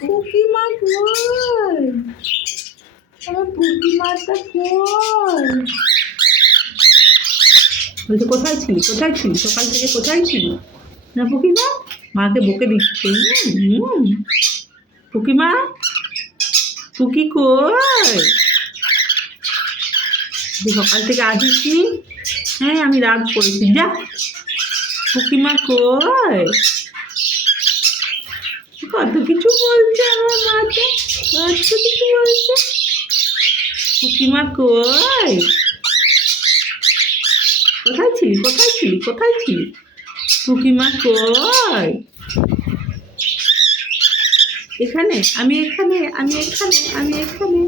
পুকিমা কই? আমার পুকিমাটা কই? বলছে কোথায় ছিলি, কোথায় ছিলি, সকাল থেকে কোথায় ছিলি? না পুকিমা, মাকে বকে দিচ্ছে। পুকিমা, পুকি কই? সকাল থেকে আসিসনি? হ্যাঁ আমি রাগ করেছি, যা। পুকিমা কই? কত কিছু বলছে আমার মাকে, কত কিছু বলছে। পুকিমা কই? কোথায় ছিলি, কোথায় ছিলি, কোথায় ছিলি? পুকিমা কই? এখানে, আমি এখানে, আমি এখানে, আমি এখানে।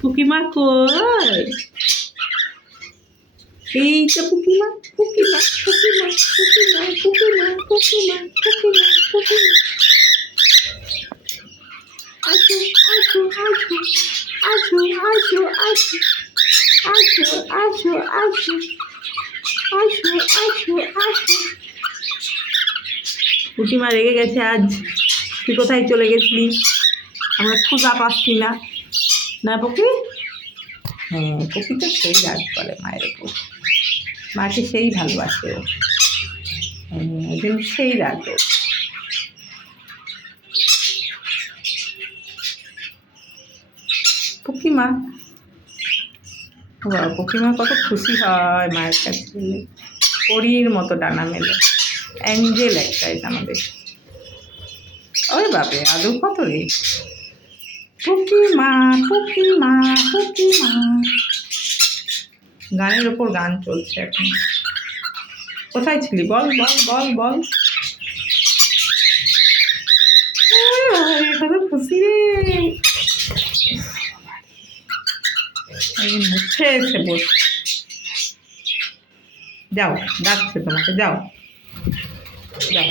পুকিমা কই? এই তো পুকিমা, পুকিমা, পুকিমা, পুকিমা, পুকিমা, পুকিমা, পুকিমা, পুকিমা। আসো, আসো, আসো, আসো, আসো, আসো, আসো, আসো, আসো, আসো, আসো, আসো। পুকিমা রেগে গেছে আজ। তুই কোথায় চলে গেছিলি? আমরা ক্ষুধা পাচ্ছি না, না পুকি? হ্যাঁ, পুকি তো সেই রাগ করে মায়ের উপর, মাকে সেই ভালোবাসে ও। ওই জন্য সেই রাগ ওর। পুকিমা, বাবা পুকিমা কত খুশি হয় মায়ের কাছে, পরীর মতো ডানা মেলে, অ্যাঞ্জেল একটা এটা আমাদের। ওরে বাপরে আদৌ কত রে। পুকিমা, পুকিমা, পুকিমা। গানের ওপর গান চলছে এখন। কোথায় ছিলি বল, বল, বল, বল। কত খুশি রে, মুখে এসে বস। যাও, ডাকছে তোমাকে, যাও, যাও।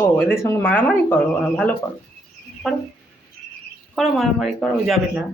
ও এদের সঙ্গে মারামারি করো, ভালো করো, করো, করো মারামারি করো, যাবে না।